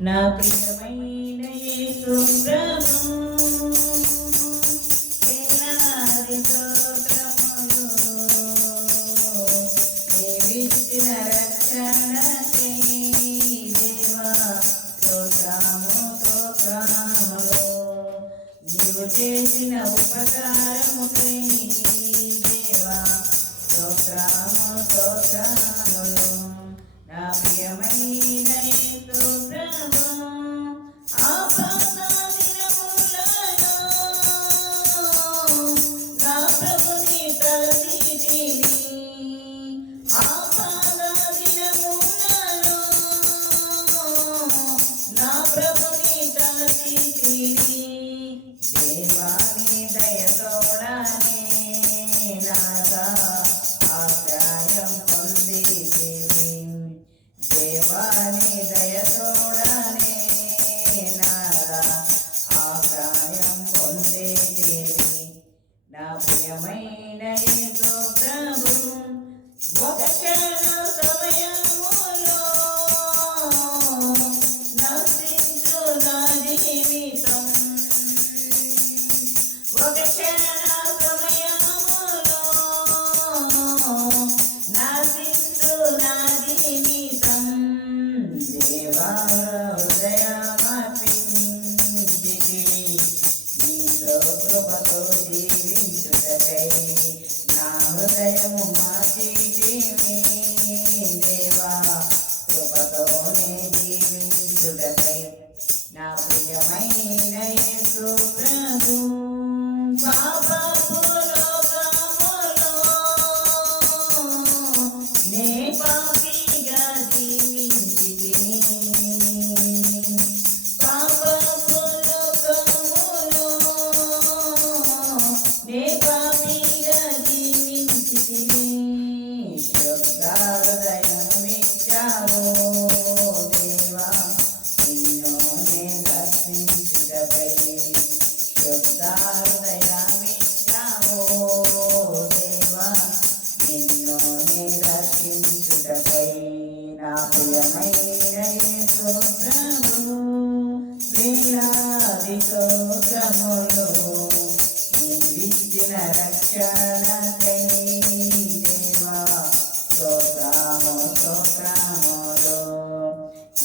నా ప్రియమైన యేసు ప్రభు వేలాది స్తోత్రములు నీవిచ్చిన రక్షణకై దేవా స్తోత్రములు నీవు చేసిన ఉపకారముకై దేవా స్తోత్రములు నా ప్రియమైన యేసు ప్రభు ఆపద దినములలో నా ప్రభుని తలచితిని ఆపద దినములలో నా ప్రభుని తలచితిని దేవాని దయతోడనే నాగా ఆశ్రయం పొందితివి దేవాని దయతోడనే నాగా ఆశ్రయం పొందితివి నా ప్రియమైన యేసు ప్రభు ఒక క్షణ సమయములో నశించు నా జీవితం ఒక క్షణ సమయములో నశించు నా జీవితం దేవా హృదయమర్పించితివి నీలో కృపతో జీవించుటకై నా హృదయము మార్చితివి దేవా కృపతోనే జీవించుటకై నా ప్రియమైన యేసు ప్రభు పాపపు లోకములో నే పాపిగా జీవించితిని పాపపు లోకములో నే పాపిగా జీవించితిని శుద్ధ హృదయమిచ్చావు దేవా నిన్ను నే దర్శించుటకై శుద్ధ హృదయమిచ్చావు దేవా నిన్ను నే దర్శించుటకై నా ప్రియమైన యేసు ప్రభు వేలాది స్తోత్రములు నీవిచ్చిన రక్షణకై దేవా స్తోత్రములు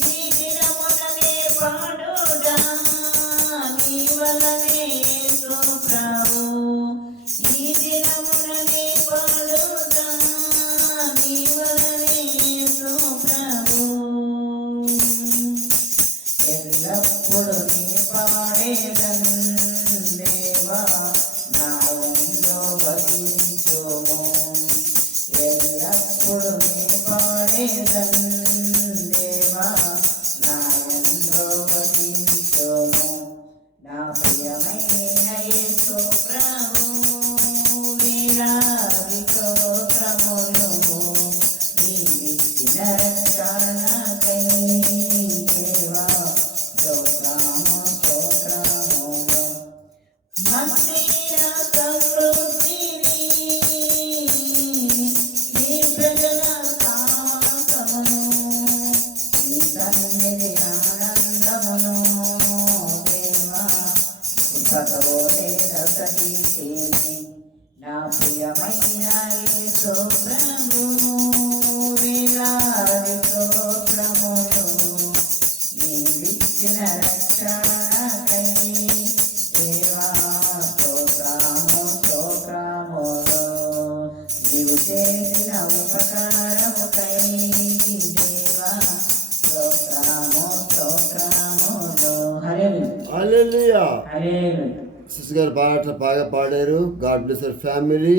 ఈ దినముననే పాడుదా నీ వలనే యేసు ప్రభు ఈ దినముననే పాడుదా నీ వలనే యేసు ప్రభు ఎల్లప్పుడు నీ పాడేదన్ దేవా నాయంలో వసించుము ఎల్లప్పుడు నీ పాడేదన్ దేవా నాయంలో వసించుము నా ప్రియమైన యేసు ప్రభు వేలాది స్తోత్రములు నీవిచ్చిన రక్షణకై దేవా స్తోత్రములు మందిర సమృద్ధిని నీ ప్రజల సాహసమును నీ సన్నిధి ఆనందమును దేవా కృపతోనే రసగితేని నా ప్రియమైన యేసు ప్రభు వేలాది స్తోత్రములు నీవిచ్చిన రక్షణకై దేవా స్తోత్రములు నీవు చేసిన ఉపకారముకై దేవా స్తోత్రములు హల్లెలూయా. హల్లెలూయా. సిస్టర్ గారు బాగా పాడారు. God bless your family.